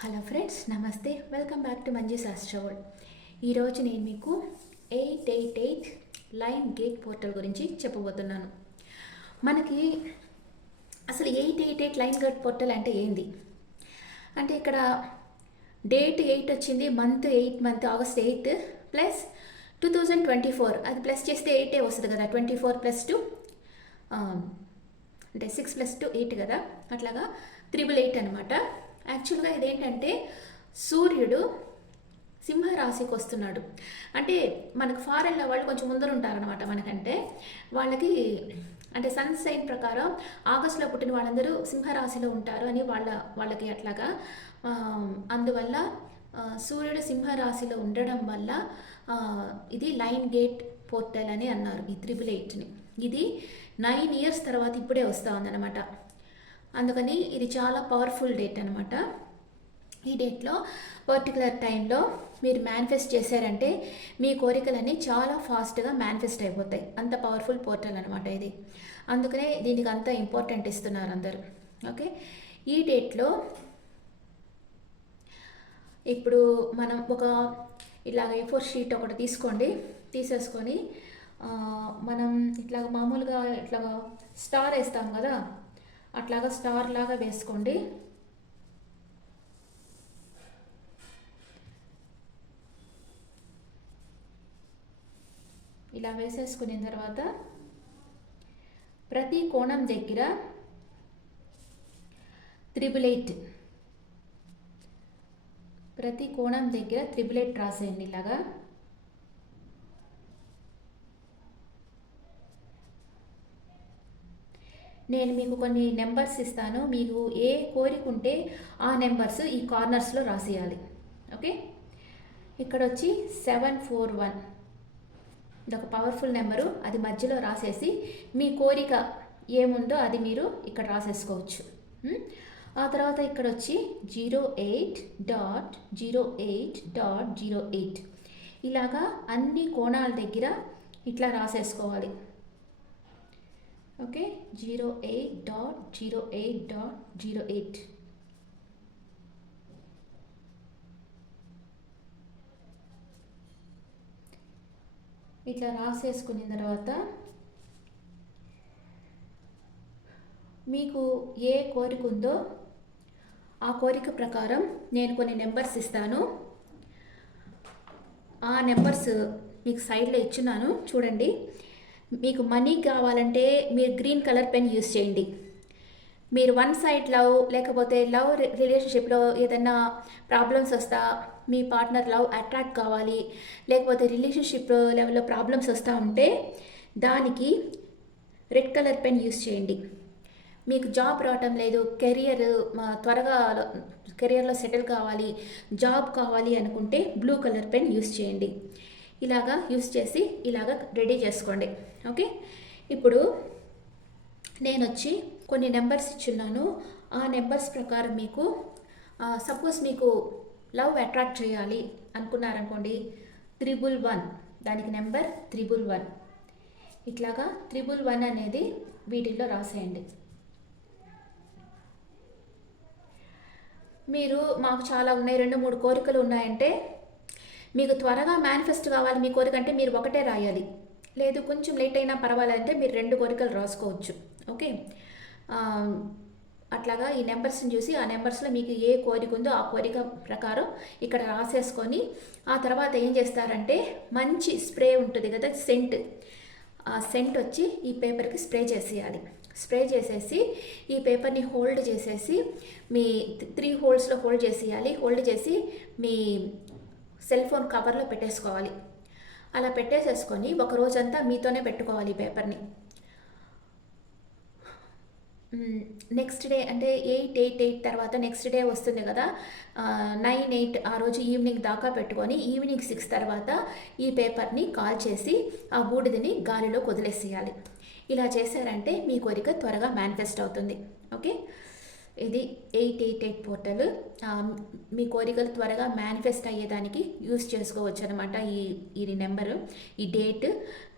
Hello friends, నమస్తే. Welcome back to Manju శాస్త్ర world. ఈరోజు నేను మీకు 888 లైన్ గేట్ పోర్టల్ గురించి చెప్పబోతున్నాను. మనకి అసలు 888 లైన్ గేట్ పోర్టల్ అంటే ఏంది అంటే, ఇక్కడ డేట్ 8 వచ్చింది, మంత్ ఆగస్ట్ 8 ప్లస్ 2024, అది ప్లస్ చేస్తే 8 వస్తుంది కదా. 24 ప్లస్ 2 అంటే 6 ప్లస్ 2 8 కదా. అట్లాగా 888 అనమాట. యాక్చువల్గా ఇదేంటంటే, సూర్యుడు సింహరాశికి వస్తున్నాడు. అంటే మనకు ఫారెన్లో వాళ్ళు కొంచెం ముందర ఉంటారనమాట మనకంటే. వాళ్ళకి అంటే సన్ సైన్ ప్రకారం ఆగస్టులో పుట్టిన వాళ్ళందరూ సింహరాశిలో ఉంటారు అని వాళ్ళకి అట్లాగా. అందువల్ల సూర్యుడు సింహరాశిలో ఉండడం వల్ల ఇది లైన్ గేట్ పోర్టల్ అని అన్నారు ఈ 888ని. ఇది 9 years తర్వాత ఇప్పుడే వస్తూ ఉందన్నమాట. అందుకని ఇది చాలా పవర్ఫుల్ డేట్ అనమాట. ఈ డేట్లో పర్టికులర్ టైంలో మీరు మేనిఫెస్ట్ చేశారంటే మీ కోరికలన్నీ చాలా ఫాస్ట్గా మేనిఫెస్ట్ అయిపోతాయి. అంత పవర్ఫుల్ పోర్టల్ అనమాట ఇది. అందుకనే దీనికి అంత ఇంపార్టెంట్ ఇస్తున్నారు అందరూ. ఓకే, ఈ డేట్లో ఇప్పుడు మనం ఒక ఇలాగ A4 షీట్ ఒకటి తీసేసుకొని మనం ఇట్లాగ మామూలుగా ఇట్లాగ స్టార్ వేస్తాం కదా, అట్లాగా స్టార్ లాగా వేసుకోండి. ఇలా వేసేసుకున్న తర్వాత ప్రతి కోణం దగ్గర 888 రాసేయండి ఇలాగా. నేను మీకు కొన్ని నెంబర్స్ ఇస్తాను, మీకు ఏ కోరిక ఉంటే ఆ నెంబర్స్ ఈ కార్నర్స్లో రాసేయాలి. ఓకే, ఇక్కడ వచ్చి 741, ఇదొక పవర్ఫుల్ నెంబరు. అది మధ్యలో రాసేసి మీ కోరిక ఏముందో అది మీరు ఇక్కడ రాసేసుకోవచ్చు. ఆ తర్వాత ఇక్కడ వచ్చి 08.08.08 ఇలాగా అన్ని కోణాల దగ్గర ఇట్లా రాసేసుకోవాలి. ఓకే, 08.08.08 ఇట్లా రాసేసుకున్న తర్వాత మీకు ఏ కోరిక ఉందో ఆ కోరిక ప్రకారం నేను కొన్ని నెంబర్స్ ఇస్తాను. ఆ నెంబర్స్ మీకు సైడ్లో ఇచ్చున్నాను చూడండి. మీకు మనీ కావాలంటే మీరు గ్రీన్ కలర్ పెన్ యూస్ చేయండి. మీరు వన్ సైడ్ లవ్ లేకపోతే లవ్ రిలేషన్షిప్లో ఏదైనా ప్రాబ్లమ్స్ వస్తా, మీ పార్ట్నర్ లవ్ అట్రాక్ట్ కావాలి, లేకపోతే రిలేషన్షిప్ లెవెల్లో ప్రాబ్లమ్స్ వస్తూ ఉంటే దానికి రెడ్ కలర్ పెన్ యూస్ చేయండి. మీకు జాబ్ రావటం లేదు, త్వరగా కెరియర్లో సెటిల్ కావాలి, జాబ్ కావాలి అనుకుంటే బ్లూ కలర్ పెన్ యూస్ చేయండి. ఇలాగా యూస్ చేసి ఇలాగా రెడీ చేసుకోండి. ఓకే, ఇప్పుడు నేను వచ్చి కొన్ని నెంబర్స్ ఇచ్చున్నాను. ఆ నెంబర్స్ ప్రకారం మీకు సపోజ్ మీకు లవ్ అట్రాక్ట్ చేయాలి అనుకున్నారనుకోండి, 111, దానికి నెంబర్ 111. ఇట్లాగా 111 అనేది వీటిల్లో రాసేయండి. మీరు మాకు చాలా ఉన్నాయి, 2-3 కోరికలు ఉన్నాయంటే, మీకు త్వరగా మేనిఫెస్ట్ కావాలి మీ కోరిక అంటే మీరు ఒకటే రాయాలి. లేదు కొంచెం లేట్ అయినా పర్వాలంటే మీరు 2 కోరికలు రాసుకోవచ్చు. ఓకే, అట్లాగా ఈ నెంబర్స్ని చూసి ఆ నెంబర్స్లో మీకు ఏ కోరిక ఉందో ఆ కోరిక ప్రకారం ఇక్కడ రాసేసుకొని ఆ తర్వాత ఏం చేస్తారంటే, మంచి స్ప్రే ఉంటుంది కదా సెంట్, ఆ సెంట్ వచ్చి ఈ పేపర్కి స్ప్రే చేసేయాలి. స్ప్రే చేసేసి ఈ పేపర్ని హోల్డ్ చేసేసి మీ 3 హోల్స్లో హోల్డ్ చేసేయాలి. హోల్డ్ చేసి మీ సెల్ ఫోన్ కవర్లో పెట్టేసుకోవాలి. అలా పెట్టేసేసుకొని ఒక రోజంతా మీతోనే పెట్టుకోవాలి ఈ పేపర్ని. నెక్స్ట్ డే అంటే 888 తర్వాత నెక్స్ట్ డే వస్తుంది కదా, 9/8 ఆ రోజు ఈవినింగ్ దాకా పెట్టుకొని ఈవినింగ్ 6 తర్వాత ఈ పేపర్ని కాల్ చేసి ఆ బూడిదని గాలిలో వదిలేసేయాలి. ఇలా చేశారంటే మీ కోరిక త్వరగా మేనిఫెస్ట్ అవుతుంది. ఓకే, ఇది 888 పోర్టల్. మీ కోరికలు త్వరగా మేనిఫెస్ట్ అయ్యేదానికి యూస్ చేసుకోవచ్చు అనమాట. ఈ నెంబరు, ఈ డేట్.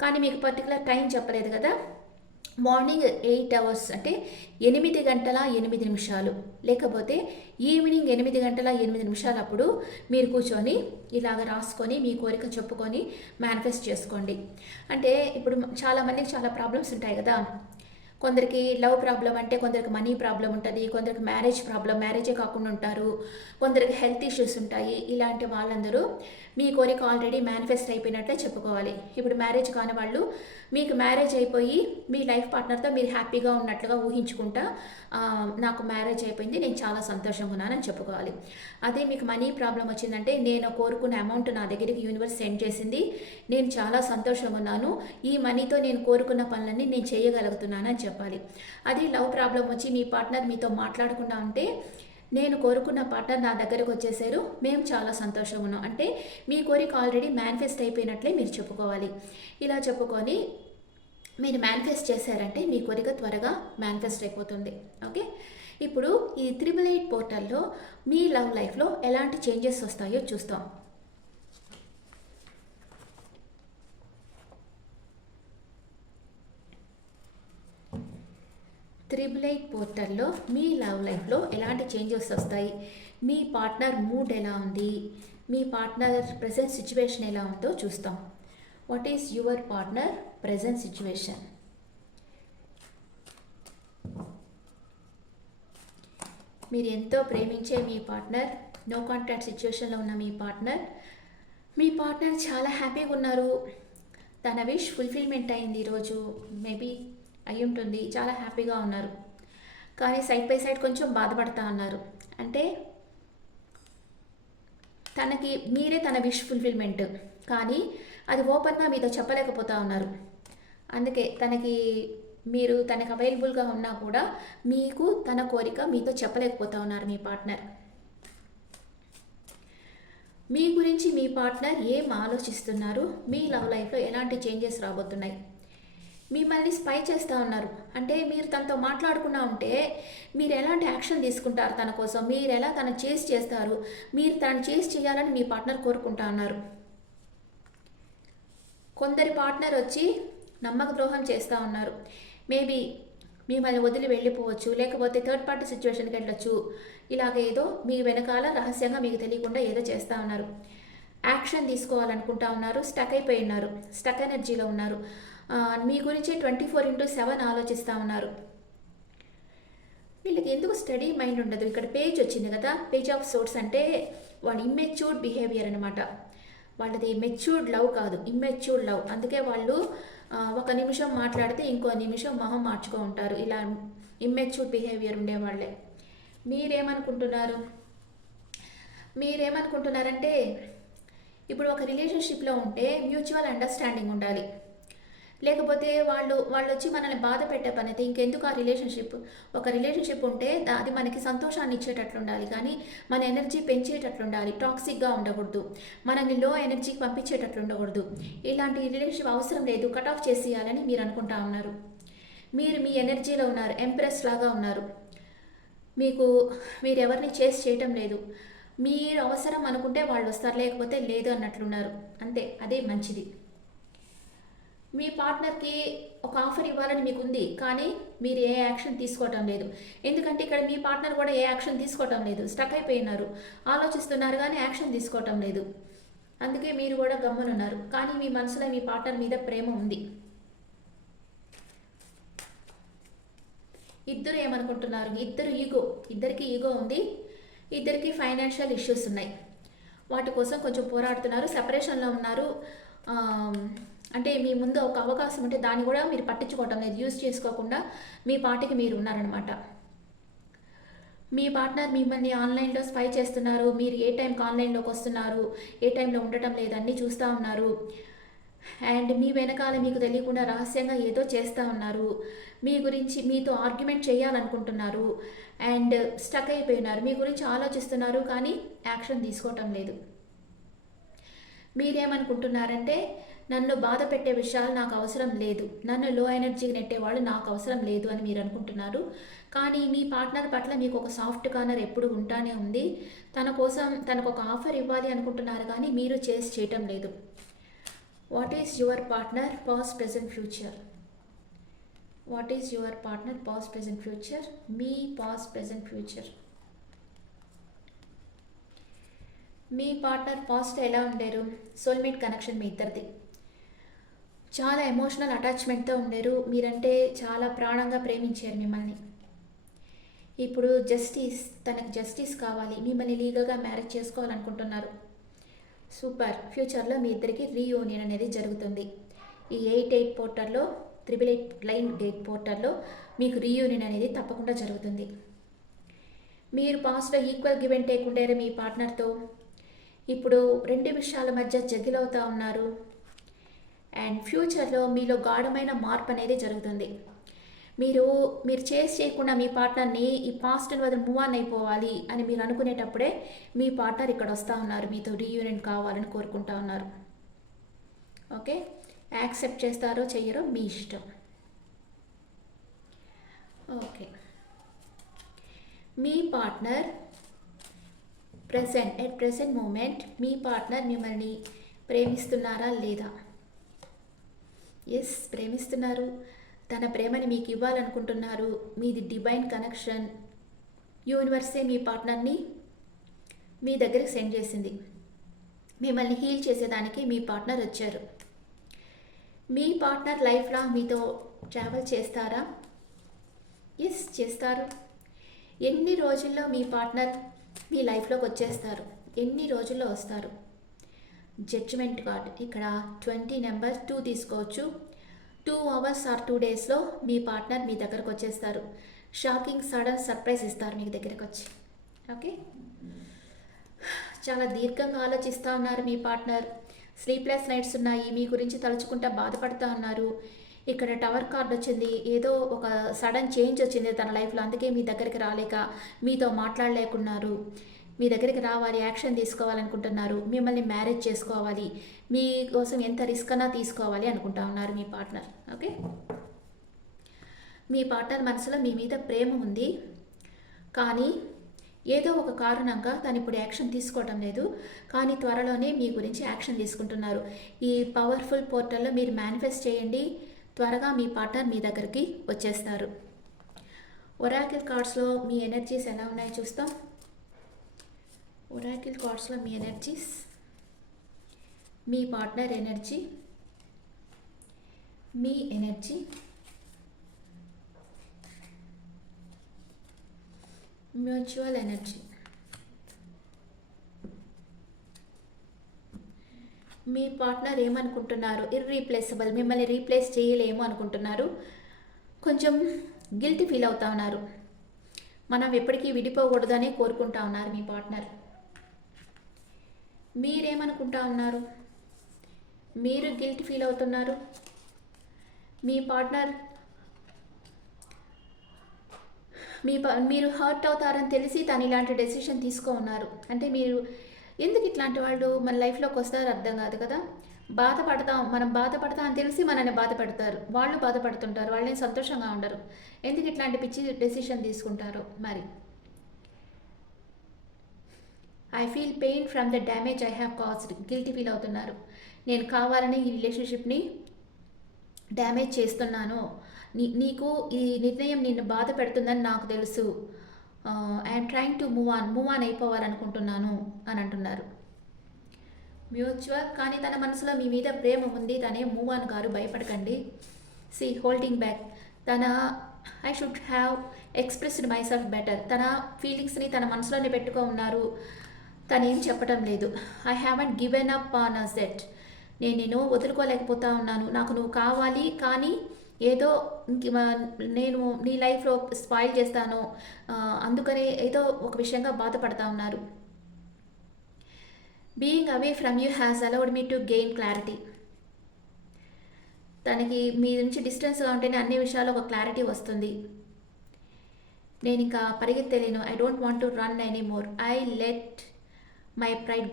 కానీ మీకు పర్టికులర్ టైం చెప్పలేదు కదా, మార్నింగ్ 8 అవర్స్ అంటే 8 గంటల 8 నిమిషాలు, లేకపోతే ఈవినింగ్ 8 గంటల 8 నిమిషాలు అప్పుడు మీరు కూర్చొని ఇలాగ రాసుకొని మీ కోరిక చెప్పుకొని మేనిఫెస్ట్ చేసుకోండి. అంటే ఇప్పుడు చాలామందికి చాలా ప్రాబ్లమ్స్ ఉంటాయి కదా. కొందరికి లవ్ ప్రాబ్లం అంటే కొందరికి మనీ ప్రాబ్లం ఉంటుంది, కొందరికి మ్యారేజ్ ప్రాబ్లం, మ్యారేజే కాకుండా ఉంటారు, కొందరికి హెల్త్ ఇష్యూస్ ఉంటాయి. ఇలాంటి వాళ్ళందరూ మీ కోరిక ఆల్రెడీ మేనిఫెస్ట్ అయిపోయినట్లే చెప్పుకోవాలి. ఇప్పుడు మ్యారేజ్ కాని వాళ్ళు మీకు మ్యారేజ్ అయిపోయి మీ లైఫ్ పార్ట్నర్తో మీరు హ్యాపీగా ఉన్నట్లుగా ఊహించుకుంటా నాకు మ్యారేజ్ అయిపోయింది, నేను చాలా సంతోషంగా ఉన్నానని చెప్పుకోవాలి. అదే మీకు మనీ ప్రాబ్లం వచ్చిందంటే నేను కోరుకున్న అమౌంట్ నా దగ్గరికి యూనివర్స్ సెండ్ చేసింది, నేను చాలా సంతోషంగా ఉన్నాను, ఈ మనీతో నేను కోరుకున్న పనులన్నీ నేను చేయగలుగుతున్నానని చెప్పాలి. అది లవ్ ప్రాబ్లం వచ్చి మీ పార్ట్నర్ మీతో మాట్లాడకుండా ఉంటే నేను కోరుకున్న పార్ట్నర్ నా దగ్గరకు వచ్చేసారు, మేము చాలా సంతోషంగా ఉన్నాం అంటే మీ కోరిక ఆల్రెడీ మేనిఫెస్ట్ అయిపోయినట్లే మీరు చెప్పుకోవాలి. ఇలా చెప్పుకొని మీరు మేనిఫెస్ట్ చేశారంటే మీ కోరిక త్వరగా మేనిఫెస్ట్ అయిపోతుంది. ఓకే, ఇప్పుడు ఈ 888 పోర్టల్లో మీ లవ్ లైఫ్లో ఎలాంటి చేంజెస్ వస్తాయో చూస్తాం. త్రిబుల్ ఎయిట్ పోర్టల్లో మీ లవ్ లైఫ్లో ఎలాంటి చేంజెస్ వస్తాయి, మీ పార్ట్నర్ మూడ్ ఎలా ఉంది, మీ పార్ట్నర్ ప్రెజెంట్ సిచ్యువేషన్ ఎలా ఉందో చూస్తాం. What is your partner present situation? మీరు ఎంతో ప్రేమించే మీ పార్ట్నర్, నో కాంటాక్ట్ సిచ్యువేషన్లో ఉన్న మీ పార్ట్నర్ చాలా హ్యాపీగా ఉన్నారు, తన విష్ ఫుల్ఫిల్మెంట్ అయింది ఈరోజు, మేబీ అయి ఉంటుంది, చాలా హ్యాపీగా ఉన్నారు. కానీ సైడ్ బై సైడ్ కొంచెం బాధపడతా ఉన్నారు. అంటే మీరే తన విష్ ఫుల్ఫిల్మెంట్, కానీ అది ఓపెన్గా మీతో చెప్పలేకపోతా ఉన్నారు. అందుకే మీరు తనకు అవైలబుల్గా ఉన్నా కూడా మీకు తన కోరిక మీతో చెప్పలేకపోతా ఉన్నారు మీ పార్ట్నర్. మీ గురించి మీ పార్ట్నర్ ఏం ఆలోచిస్తున్నారు, మీ లవ్ లైఫ్లో ఎలాంటి చేంజెస్ రాబోతున్నాయి, మిమ్మల్ని స్పై చేస్తూ ఉన్నారు. అంటే మీరు తనతో మాట్లాడకుండా ఉంటే మీరు ఎలాంటి యాక్షన్ తీసుకుంటారు తన కోసం, మీరు ఎలా తను చేసి చేస్తారు, మీరు తను చేసి చేయాలని మీ పార్ట్నర్ కోరుకుంటా ఉన్నారు. కొందరి పార్ట్నర్ వచ్చి నమ్మక ద్రోహం చేస్తూ ఉన్నారు. మేబీ మిమ్మల్ని వదిలి వెళ్ళిపోవచ్చు, లేకపోతే థర్డ్ పార్టీ సిచ్యువేషన్కి వెళ్ళొచ్చు. ఇలాగేదో మీ వెనకాల రహస్యంగా మీకు తెలియకుండా ఏదో చేస్తూ ఉన్నారు. యాక్షన్ తీసుకోవాలనుకుంటా ఉన్నారు, స్టక్ అయిపోయి ఉన్నారు, స్టక్ ఎనర్జీలో ఉన్నారు. మీ గురించి 24/7 ఆలోచిస్తూ ఉన్నారు. వీళ్ళకి ఎందుకు స్టడీ మైండ్ ఉండదు. ఇక్కడ పేజ్ వచ్చింది కదా, పేజ్ ఆఫ్ సోర్స్ అంటే వాళ్ళ ఇమ్మెచ్యూర్డ్ బిహేవియర్ అనమాట. వాళ్ళది మెచ్యూర్డ్ లవ్ కాదు, ఇమ్మెచ్యూర్డ్ లవ్. అందుకే వాళ్ళు ఒక నిమిషం మాట్లాడితే ఇంకో నిమిషం మొహం మార్చుకో ఉంటారు. ఇలా ఇమ్మెచ్యూర్డ్ బిహేవియర్ ఉండేవాళ్ళే. మీరేమనుకుంటున్నారంటే ఇప్పుడు ఒక రిలేషన్షిప్లో ఉంటే మ్యూచువల్ అండర్స్టాండింగ్ ఉండాలి, లేకపోతే వాళ్ళు వచ్చి మనల్ని బాధ పెట్టే పని అయితే ఇంకెందుకు ఆ రిలేషన్షిప్. ఒక రిలేషన్షిప్ ఉంటే అది మనకి సంతోషాన్ని ఇచ్చేటట్లు ఉండాలి, కానీ మన ఎనర్జీ పెంచేటట్లు ఉండాలి, టాక్సిక్గా ఉండకూడదు, మనల్ని లో ఎనర్జీకి పంపించేటట్లు ఉండకూడదు. ఇలాంటి రిలేషన్షిప్ అవసరం లేదు, కట్ ఆఫ్ చేసేయాలని మీరు అనుకుంటా ఉన్నారు. మీరు మీ ఎనర్జీలో ఉన్నారు, ఎంప్రెస్ లాగా ఉన్నారు. మీరు ఎవరిని చేసి చేయటం లేదు. మీరు అవసరం అనుకుంటే వాళ్ళు వస్తారు, లేకపోతే లేదు అన్నట్లున్నారు. అంతే, అదే మంచిది. మీ పార్ట్నర్కి ఒక ఆఫర్ ఇవ్వాలని మీకు ఉంది, కానీ మీరు ఏ యాక్షన్ తీసుకోవటం లేదు. ఎందుకంటే ఇక్కడ మీ పార్ట్నర్ కూడా ఏ యాక్షన్ తీసుకోవటం లేదు, స్టక్ అయిపోయినారు, ఆలోచిస్తున్నారు కానీ యాక్షన్ తీసుకోవటం లేదు. అందుకే మీరు కూడా గమ్మునున్నారు. కానీ మీ మనసులో మీ పార్ట్నర్ మీద ప్రేమ ఉంది. ఇద్దరు ఏమనుకుంటున్నారు, ఇద్దరికి ఈగో ఉంది, ఇద్దరికి ఫైనాన్షియల్ ఇష్యూస్ ఉన్నాయి. వాటి కోసం కొంచెం పోరాడుతున్నారు, సెపరేషన్లో ఉన్నారు. అంటే మీ ముందు ఒక అవకాశం ఉంటే దాన్ని కూడా మీరు పట్టించుకోవటం లేదు, యూజ్ చేసుకోకుండా మీ పార్టీకి మీరు ఉన్నారనమాట. మీ పార్ట్నర్ మిమ్మల్ని ఆన్లైన్లో స్పై చేస్తున్నారు, మీరు ఏ టైంకి ఆన్లైన్లోకి వస్తున్నారు, ఏ టైంలో ఉండటం లేదు, అన్నీ చూస్తూ ఉన్నారు. అండ్ మీ వెనకాల మీకు తెలియకుండా రహస్యంగా ఏదో చేస్తూ ఉన్నారు. మీ గురించి మీతో ఆర్గ్యుమెంట్ చేయాలనుకుంటున్నారు అండ్ స్టక్ అయిపోయినారు. మీ గురించి ఆలోచిస్తున్నారు కానీ యాక్షన్ తీసుకోవటం లేదు. మీరేమనుకుంటున్నారంటే నన్ను బాధ పెట్టే విషయాలు నాకు అవసరం లేదు, నన్ను లో ఎనర్జీకి నెట్టేవాళ్ళు నాకు అవసరం లేదు అని మీరు అనుకుంటున్నారు. కానీ మీ పార్ట్నర్ పట్ల మీకు ఒక సాఫ్ట్ కార్నర్ ఎప్పుడు ఉంటానే ఉంది. తనకు ఒక ఆఫర్ ఇవ్వాలి అనుకుంటున్నారు కానీ మీరు చేయటం లేదు. What is your partner past, present, future? What is your partner past present future? Me past present future. Me partner past ఎలా ఉండేరు? సోల్మేట్ కనెక్షన్ మీ ఇద్దరిది. చాలా ఎమోషనల్ అటాచ్మెంట్తో ఉండేరు. మీరంటే చాలా ప్రాణంగా ప్రేమించారు మిమ్మల్ని. ఇప్పుడు తనకు జస్టిస్ కావాలి, మిమ్మల్ని లీగల్గా మ్యారేజ్ చేసుకోవాలనుకుంటున్నారు. సూపర్. ఫ్యూచర్లో మీ ఇద్దరికి రీయూనియన్ అనేది జరుగుతుంది. ఈ 88 పోర్టల్లో 888 లైన్ గేట్ పోర్టల్లో మీకు రీయూనియన్ అనేది తప్పకుండా జరుగుతుంది. మీరు పాస్ట్లో ఈక్వల్ గివ్ అండ్ టేక్ ఉండేరు మీ పార్ట్నర్తో. ఇప్పుడు 2 విషయాల మధ్య జగిలవుతూ ఉన్నారు. అండ్ ఫ్యూచర్లో మీలో గాఢమైన మార్పు అనేది జరుగుతుంది. మీరు చేయకుండా మీ పార్ట్నర్ని ఈ పాస్ట్ని వదిలి మూవ్ ఆన్ అయిపోవాలి అని మీరు అనుకునేటప్పుడే మీ పార్ట్నర్ ఇక్కడ వస్తూ ఉన్నారు, మీతో రీయూనియన్ కావాలని కోరుకుంటా ఉన్నారు. ఓకే, యాక్సెప్ట్ చేస్తారో చెయ్యరో మీ ఇష్టం. ఓకే, మీ పార్ట్నర్ ఎట్ ప్రెసెంట్ మూమెంట్ మీ పార్ట్నర్ మిమ్మల్ని ప్రేమిస్తున్నారా లేదా? ఎస్, ప్రేమిస్తున్నారు. తన ప్రేమని మీకు ఇవ్వాలనుకుంటున్నారు. మీది డివైన్ కనెక్షన్. యూనివర్సే మీ పార్ట్నర్ని మీ దగ్గరికి సెండ్ చేసింది. మిమ్మల్ని హీల్ చేసేదానికి మీ పార్ట్నర్ వచ్చారు. మీ పార్ట్నర్ లైఫ్లో మీతో ట్రావెల్ చేస్తారా? ఎస్, చేస్తారు. ఎన్ని రోజుల్లో మీ పార్ట్నర్ మీ లైఫ్లోకి వచ్చేస్తారు? ఎన్ని రోజుల్లో వస్తారు? జడ్జిమెంట్ కార్డ్ ఇక్కడ 20 నెంబర్ 2 తీసుకోవచ్చు. 2 అవర్స్ ఆర్ 2 డేస్లో మీ పార్ట్నర్ మీ దగ్గరకు వచ్చేస్తారు. షాకింగ్ సడన్ సర్ప్రైజ్ ఇస్తారు మీకు దగ్గరకు వచ్చి. ఓకే, చాలా దీర్ఘంగా ఆలోచిస్తూ ఉన్నారు మీ పార్ట్నర్. స్లీప్లెస్ నైట్స్ ఉన్నాయి, మీ గురించి తలుచుకుంటా బాధపడుతూ ఉన్నారు. ఇక్కడ టవర్ కార్డ్ వచ్చింది. ఏదో ఒక సడన్ చేంజ్ వచ్చింది తన లైఫ్లో, అందుకే మీ దగ్గరికి రాలేక మీతో మాట్లాడలేకున్నారు. మీ దగ్గరికి రావాలి, యాక్షన్ తీసుకోవాలనుకుంటున్నారు. మిమ్మల్ని మ్యారేజ్ చేసుకోవాలి, మీకోసం ఎంత రిస్క్ అన్నా తీసుకోవాలి అనుకుంటా ఉన్నారు మీ పార్ట్నర్. ఓకే, మీ పార్ట్నర్ మనసులో మీ మీద ప్రేమ ఉంది, కానీ ఏదో ఒక కారణంగా తను ఇప్పుడు యాక్షన్ తీసుకోవడం లేదు. కానీ త్వరలోనే మీ గురించి యాక్షన్ తీసుకుంటున్నారు. ఈ పవర్ఫుల్ పోర్టల్లో మీరు మేనిఫెస్ట్ చేయండి, త్వరగా మీ పార్ట్నర్ మీ దగ్గరికి వచ్చేస్తారు. ఒరాకిల్ కార్డ్స్లో మీ ఎనర్జీస్ ఎలా ఉన్నాయో చూస్తాం. ఒరాకిల్ కార్డ్స్లో మీ ఎనర్జీస్, మీ పార్ట్నర్ ఎనర్జీ, మీ ఎనర్జీ, మ్యూచువల్ ఎనర్జీ. మీ పార్ట్నర్ ఏమనుకుంటున్నారు? ఇర్రీప్లేసబుల్, మిమ్మల్ని రీప్లేస్ చేయలేము అనుకుంటున్నారు. కొంచెం గిల్టీ ఫీల్ అవుతా ఉన్నారు. మనం ఎప్పటికీ విడిపోకూడదని కోరుకుంటా ఉన్నారు మీ పార్ట్నర్. మీరేమనుకుంటా ఉన్నారు? మీరు గిల్ట్ ఫీల్ అవుతున్నారు. మీ పార్ట్నర్ మీరు హర్ట్ అవుతారని తెలిసి తను ఇలాంటి డెసిషన్ తీసుకో ఉన్నారు. అంటే మీరు ఎందుకు ఇట్లాంటి వాళ్ళు మన లైఫ్లోకి వస్తారో అర్థం కాదు కదా. మనం బాధపడతాం అని తెలిసి మనల్ని బాధపడతారు. వాళ్ళు బాధపడుతుంటారు, వాళ్ళని సంతోషంగా ఉండరు. ఎందుకు ఇట్లాంటి పిచ్చి డెసిషన్ తీసుకుంటారో మరి. I feel pain from the damage I have caused. Guilty feel అవుతున్నారు. నేను కావాలని ఈ రిలేషన్షిప్ని డ్యామేజ్ చేస్తున్నాను, నీకు ఈ నిర్ణయం నిన్ను బాధ పెడుతుందని నాకు తెలుసు. I'm trying to move on అయిపోవాలనుకుంటున్నాను అని అంటున్నారు. మ్యూచువల్, కానీ తన మనసులో మీ మీద ప్రేమ ఉంది. తనే మూవ్ ఆన్ గారు, భయపడకండి. Holding back. I should have expressed my self better. తన ఫీలింగ్స్ని తన మనసులోనే పెట్టుకో ఉన్నారు. తను ఏం చెప్పడం లేదు. I haven't given up on a set. నేను వదులుకోలేకపోతా ఉన్నాను. నాకు నువ్వు కావాలి, కానీ ఏదో నేను నీ లైఫ్లో స్పాయిల్ చేస్తాను, అందుకనే ఏదో ఒక విషయంగా బాధపడతా ఉన్నారు. Being away from you has allowed me to gain clarity. తనకి మీ నుంచి డిస్టెన్స్గా ఉంటేనే అన్ని విషయాలు ఒక క్లారిటీ వస్తుంది. నేను ఇంకా పరిగెత్తలేను. I don't want to run anymore. I let my pride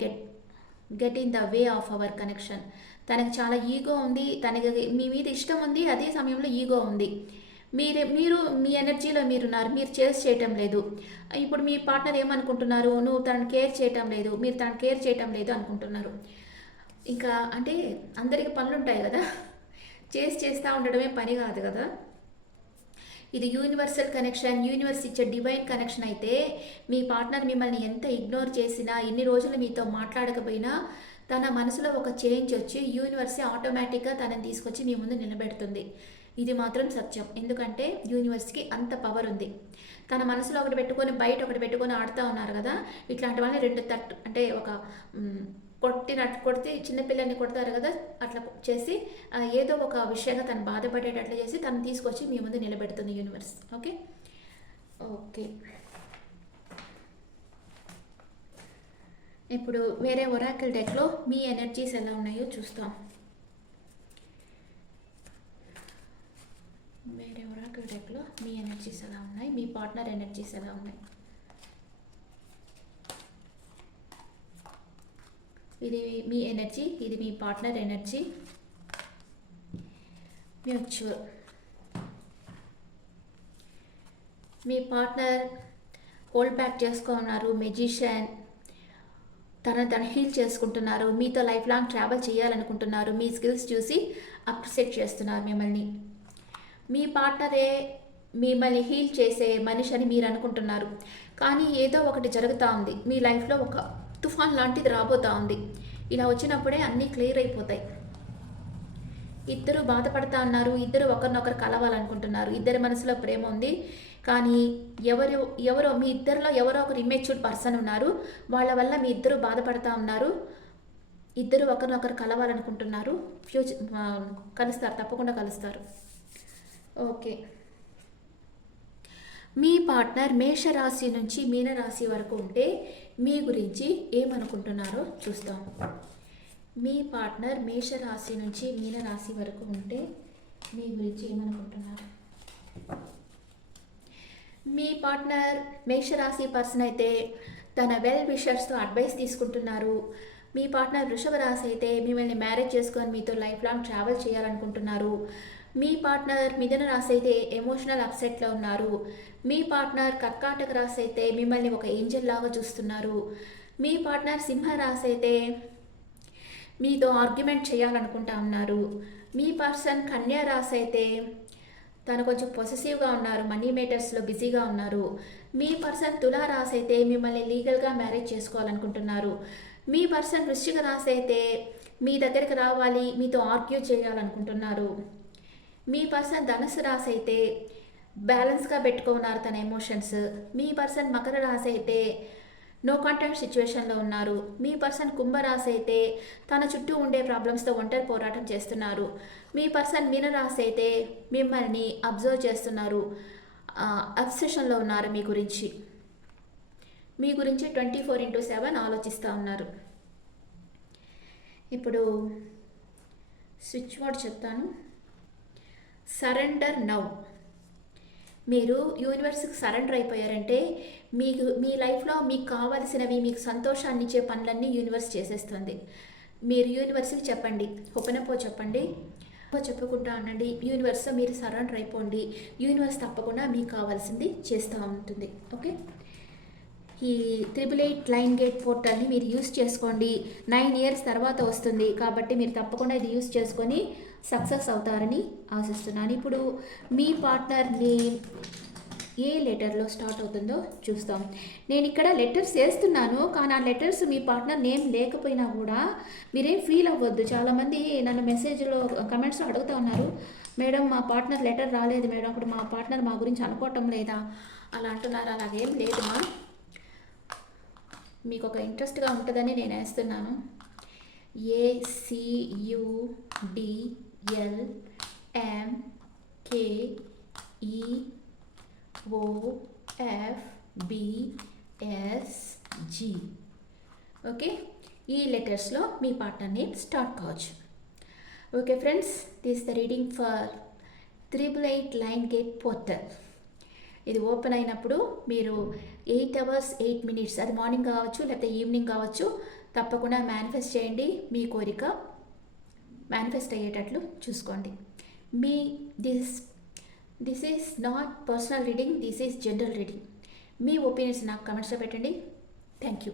get in the way of our connection. తనకు చాలా ఈగో ఉంది, తనకి మీ మీద ఇష్టం ఉంది, అదే సమయంలో ఈగో ఉంది. మీరు మీ ఎనర్జీలో మీరున్నారు, మీరు చేయటం లేదు. ఇప్పుడు మీ పార్ట్నర్ ఏమనుకుంటున్నారు? నువ్వు తనని కేర్ చేయటం లేదు, మీరు తనని కేర్ చేయటం లేదు అనుకుంటున్నారు. ఇంకా అంటే అందరికి పనులు ఉంటాయి కదా, చేస్తూ ఉండడమే పని కాదు కదా. ఇది యూనివర్సల్ కనెక్షన్, యూనివర్స్ ఇచ్చే డివైన్ కనెక్షన్ అయితే మీ పార్ట్నర్ మిమ్మల్ని ఎంత ఇగ్నోర్ చేసినా, ఇన్ని రోజులు మీతో మాట్లాడకపోయినా తన మనసులో ఒక చేంజ్ వచ్చి యూనివర్స్ ఆటోమేటిక్గా తనని తీసుకొచ్చి మీ ముందు నిలబెడుతుంది. ఇది మాత్రం సత్యం. ఎందుకంటే యూనివర్స్కి అంత పవర్ ఉంది. తన మనసులో ఒకటి పెట్టుకొని బయట ఒకటి పెట్టుకొని ఆడుతూ ఉన్నారు కదా, ఇట్లాంటి వాళ్ళని రెండు తట్టు అంటే ఒక కొడితే చిన్నపిల్లల్ని కొడతారు కదా, అట్లా చేసి ఏదో ఒక విషయంగా తను బాధపడేటట్లు చేసి తను తీసుకొచ్చి మీ ముందు నిలబెడుతుంది యూనివర్స్. ఓకే ఓకే ఇప్పుడు వేరే ఒరాకిల్ డెక్లో మీ ఎనర్జీస్ ఎలా ఉన్నాయో చూస్తాం. వేరే ఒరాకిల్ డెక్లో మీ ఎనర్జీస్ ఎలా ఉన్నాయి, మీ పార్ట్నర్ ఎనర్జీస్ ఎలా ఉన్నాయి. ఇది మీ ఎనర్జీ, ఇది మీ పార్ట్నర్ ఎనర్జీ. మ్యూచువల్. మీ పార్ట్నర్ హోల్డ్ బ్యాక్ చేసుకున్నారు, మెజిషియన్. తను హీల్ చేసుకుంటున్నారు, మీతో లైఫ్ లాంగ్ ట్రావెల్ చేయాలనుకుంటున్నారు, మీ స్కిల్స్ చూసి అప్రిషియేట్ చేస్తున్నారు మిమ్మల్ని. మీ పార్ట్నరే మిమ్మల్ని హీల్ చేసే మనిషి అని మీరు అనుకుంటున్నారు, కానీ ఏదో ఒకటి జరుగుతూ ఉంది. మీ లైఫ్లో ఒక తుఫాన్ లాంటిది రాబోతూ ఉంది. ఇలా వచ్చినప్పుడే అన్నీ క్లియర్ అయిపోతాయి. ఇద్దరు బాధపడతా ఉన్నారు, ఇద్దరు ఒకరినొకరు కలవాలనుకుంటున్నారు, ఇద్దరి మనసులో ప్రేమ ఉంది, కానీ ఎవరో మీ ఇద్దరిలో ఎవరో ఒకరు ఇమ్మెచ్యూర్డ్ పర్సన్ ఉన్నారు. వాళ్ళ వల్ల మీ ఇద్దరు బాధపడతా ఉన్నారు. ఇద్దరు ఒకరినొకరు కలవాలనుకుంటున్నారు. కలుస్తారు, తప్పకుండా కలుస్తారు. ఓకే, మీ పార్ట్నర్ మేషరాశి నుంచి మీనరాశి వరకు ఉంటే మీ గురించి ఏమనుకుంటున్నారో చూస్తాం. మీ పార్ట్నర్ మేషరాశి నుంచి మీనరాశి వరకు ఉంటే మీ గురించి ఏమనుకుంటున్నారు. మీ పార్ట్నర్ మేషరాశి పర్సన్ అయితే తన వెల్ విషర్స్తో అడ్వైస్ తీసుకుంటున్నారు. మీ పార్ట్నర్ వృషభ రాశి అయితే మిమ్మల్ని మ్యారేజ్ చేసుకొని మీతో లైఫ్ లాంగ్ ట్రావెల్ చేయాలనుకుంటున్నారు. మీ పార్ట్నర్ మిథున రాశి అయితే ఎమోషనల్ అప్సెట్లో ఉన్నారు. మీ పార్ట్నర్ కర్కాటక రాశి అయితే మిమ్మల్ని ఒక ఏంజల్ లాగా చూస్తున్నారు. మీ పార్ట్నర్ సింహ రాశి అయితే మీతో ఆర్గ్యుమెంట్ చేయాలనుకుంటా ఉన్నారు. మీ పర్సన్ కన్యా రాశి అయితే తను కొంచెం పొసెసివ్గా ఉన్నారు, మనీ మేటర్స్లో బిజీగా ఉన్నారు. మీ పర్సన్ తులా రాశి అయితే మిమ్మల్ని లీగల్గా మ్యారేజ్ చేసుకోవాలనుకుంటున్నారు. మీ పర్సన్ వృశ్చిక రాశి అయితే మీ దగ్గరికి రావాలి, మీతో ఆర్గ్యూ చేయాలనుకుంటున్నారు. మీ పర్సన్ ధనుసు రాశి అయితే బ్యాలెన్స్గా పెట్టుకున్నారు తన ఎమోషన్స్. మీ పర్సన్ మకర రాశి అయితే నో కాంటాక్ట్ సిచ్యువేషన్లో ఉన్నారు. మీ పర్సన్ కుంభరాశి అయితే తన చుట్టూ ఉండే ప్రాబ్లమ్స్తో ఒంటరి పోరాటం చేస్తున్నారు. మీ పర్సన్ మీనరాశి అయితే మిమ్మల్ని అబ్జర్వ్ చేస్తున్నారు, అబ్సెషన్లో ఉన్నారు. మీ గురించి 24/7 ఆలోచిస్తూ ఉన్నారు. ఇప్పుడు స్విచ్ వర్డ్ చెప్తాను. Surrender now. మీరు యూనివర్స్కి సరెండర్ అయిపోయారంటే మీ లైఫ్లో మీకు కావాల్సినవి, మీకు సంతోషాన్ని ఇచ్చే పనులన్నీ యూనివర్స్ చేసేస్తుంది. మీరు యూనివర్స్కి చెప్పండి, ఓపెనప్పో చెప్పండి, చెప్పుకుంటా ఉండండి. యూనివర్స్తో మీరు సరెండర్ అయిపోండి. యూనివర్స్ తప్పకుండా మీకు కావాల్సింది చేస్తూ ఉంటుంది. ఓకే, ఈ 888 లైన్ గేట్ పోర్టల్ని మీరు యూస్ చేసుకోండి. 9 years తర్వాత వస్తుంది కాబట్టి మీరు తప్పకుండా ఇది యూస్ చేసుకొని సక్సెస్ అవుతారని ఆశిస్తున్నాను. ఇప్పుడు మీ పార్ట్నర్ నేమ్ ఏ లెటర్లో స్టార్ట్ అవుతుందో చూస్తాం. నేను ఇక్కడ లెటర్స్ వేస్తున్నాను, కానీ ఆ లెటర్స్ మీ పార్ట్నర్ నేమ్ లేకపోయినా కూడా మీరేం ఫీల్ అవ్వద్దు. చాలామంది నన్ను మెసేజ్లో కమెంట్స్లో అడుగుతూ ఉన్నారు, మేడం మా పార్ట్నర్ లెటర్ రాలేదు మేడం, అప్పుడు మా పార్ట్నర్ మా గురించి అనుకోవటం లేదా అలా అంటున్నారు. అలాగేం లేదమ్మా, మీకు ఒక ఇంట్రెస్ట్గా ఉంటుందని నేను వేస్తున్నాను. ACUDLMKEOFBSG. ఓకే, ఈ లెటర్స్లో మీ పార్ట్నర్ నేమ్ స్టార్ట్ కావచ్చు. Okay friends, this the reading for 888 line gate portal. ఇది ఓపెన్ అయినప్పుడు మీరు 8 hours 8 minutes, అది మార్నింగ్ కావచ్చు లేకపోతే ఈవినింగ్ కావచ్చు, తప్పకుండా మేనిఫెస్ట్ చేయండి. మీ కోరిక మేనిఫెస్ట్ అయ్యేటట్లు చూసుకోండి. This is not personal reading, this is general reading. Me opinions నాకు కమెంట్స్లో పెట్టండి. Thank you.